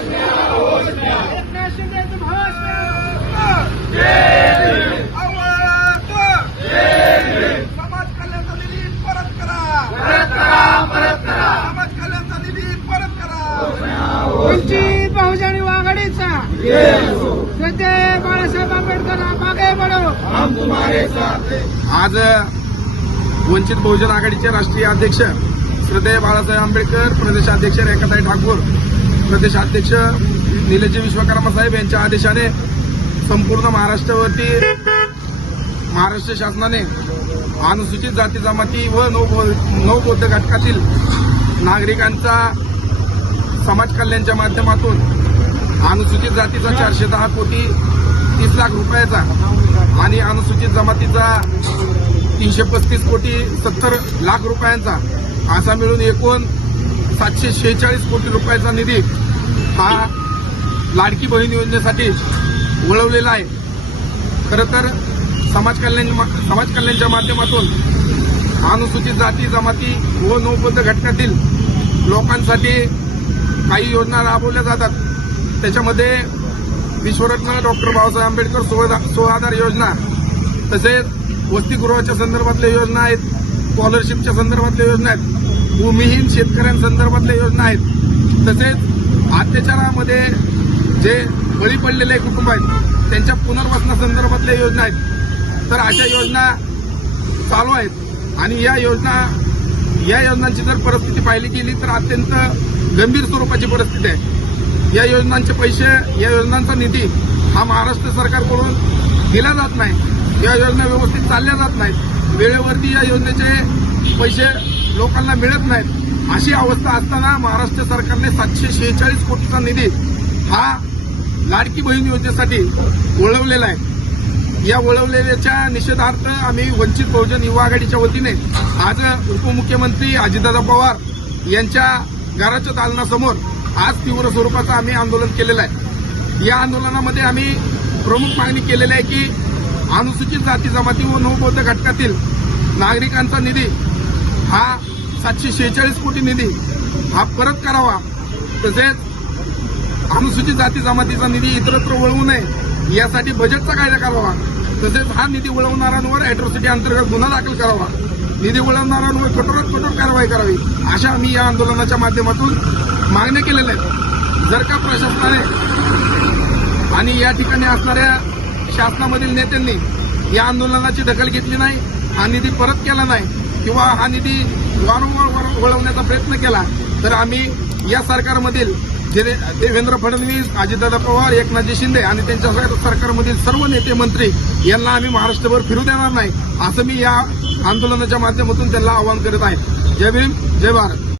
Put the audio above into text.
एकनाथ शिंदेचं समाज कल्याणचा निधी परत करा समाज कल्याणचा निधी परत करा वंचित बहुजन आघाडीचा नेते बाळासाहेब आंबेडकर मागे आज वंचित बहुजन आघाडीचे राष्ट्रीय अध्यक्ष श्रद्धेय बाळासाहेब आंबेडकर प्रदेशाध्यक्ष रेखाताई ठाकूर प्रदेशाध्यक्ष निलजी विश्वकर्मा साहेब यांच्या आदेशाने संपूर्ण महाराष्ट्रावरती महाराष्ट्र शासनाने अनुसूचित जाती जमाती व नवबौद्ध घटकातील नागरिकांचा समाज कल्याणच्या माध्यमातून अनुसूचित जातीचा चारशे दहा कोटी तीस लाख रुपयाचा आणि अनुसूचित जमातीचा तीनशे पस्तीस कोटी सत्तर लाख रुपयांचा असा मिळून एकूण सातशे शेहेचाळीस कोटी रुपयाचा निधी हा लाडकी बहीण योजनेसाठी वळवलेला आहे. खरं तर समाज कल्याण समाज कल्याणच्या माध्यमातून अनुसूचित जाती जमाती व नौबद्ध घटकातील लोकांसाठी काही योजना राबवल्या जातात. त्याच्यामध्ये विश्वरत्न डॉक्टर बाबासाहेब आंबेडकर सोळा- आधार योजना तसेच वसतिगृहाच्या संदर्भातल्या योजना आहेत स्कॉलरशिपच्या संदर्भातल्या योजना आहेत. भूमिहीन शेतकऱ्यांसंदर्भातल्या योजना आहेत. तसेच अत्याचारामध्ये जे बळी पडलेले कुटुंब आहेत त्यांच्या पुनर्वसनासंदर्भातल्या योजना आहेत. तर अशा योजना चालू आहेत. आणि या योजना या योजनांची जर परिस्थिती पाहिली गेली तर अत्यंत गंभीर स्वरूपाची परिस्थिती आहे. या योजनांचे पैसे या योजनांचा निधी हा महाराष्ट्र सरकारकडून दिला जात नाही. या योजना व्यवस्थित चालल्या जात नाहीत. वेळेवरती या योजनेचे पैसे लोकांना मिळत नाहीत. अशी अवस्था असताना महाराष्ट्र सरकारने सातशे शेहेचाळीस कोटीचा निधी हा लाडकी बहीण योजनेसाठी वळवलेला आहे. या वळवलेल्याच्या निषेधार्थ आम्ही वंचित बहुजन युवा आघाडीच्या वतीने आज उपमुख्यमंत्री अजितदादा पवार यांच्या घराच्या दालनासमोर आज तीव्र स्वरूपाचं आम्ही आंदोलन केलेलं आहे. या आंदोलनामध्ये आम्ही प्रमुख मागणी केलेली आहे की अनुसूचित जाती जमाती व नवबौद्ध घटकातील नागरिकांचा निधी हा सातशे शेहेचाळीस कोटी निधी हा परत करावा. तसेच अनुसूचित जाती जमातीचा निधी इतरत्र वळवू नये यासाठी बजेटचा कायदा करावा. तसेच हा निधी वळवणाऱ्यांवर अॅट्रॉसिटी अंतर्गत गुन्हा दाखल करावा. निधी वळवणाऱ्यांवर कठोरात कठोर कारवाई करावी अशा आम्ही या आंदोलनाच्या माध्यमातून मागण्या केलेल्या आहेत. जर का प्रशासनाने आणि या ठिकाणी असणाऱ्या शासनामधील नेत्यांनी या आंदोलनाची दखल घेतली नाही हा निधी परत केला नाही किंवा हा निधी वारंवार वर- वळवण्याचा प्रयत्न केला तर आम्ही या सरकारमधील देवेंद्र फडणवीस अजितदादा पवार एकनाथजी शिंदे आणि त्यांच्या सरकारमधील सर्व नेते मंत्री यांना आम्ही महाराष्ट्रभर फिरू देणार नाही असं मी या आंदोलनाच्या माध्यमातून त्यांना आवाहन करत आहे. जय भीम जय भारत.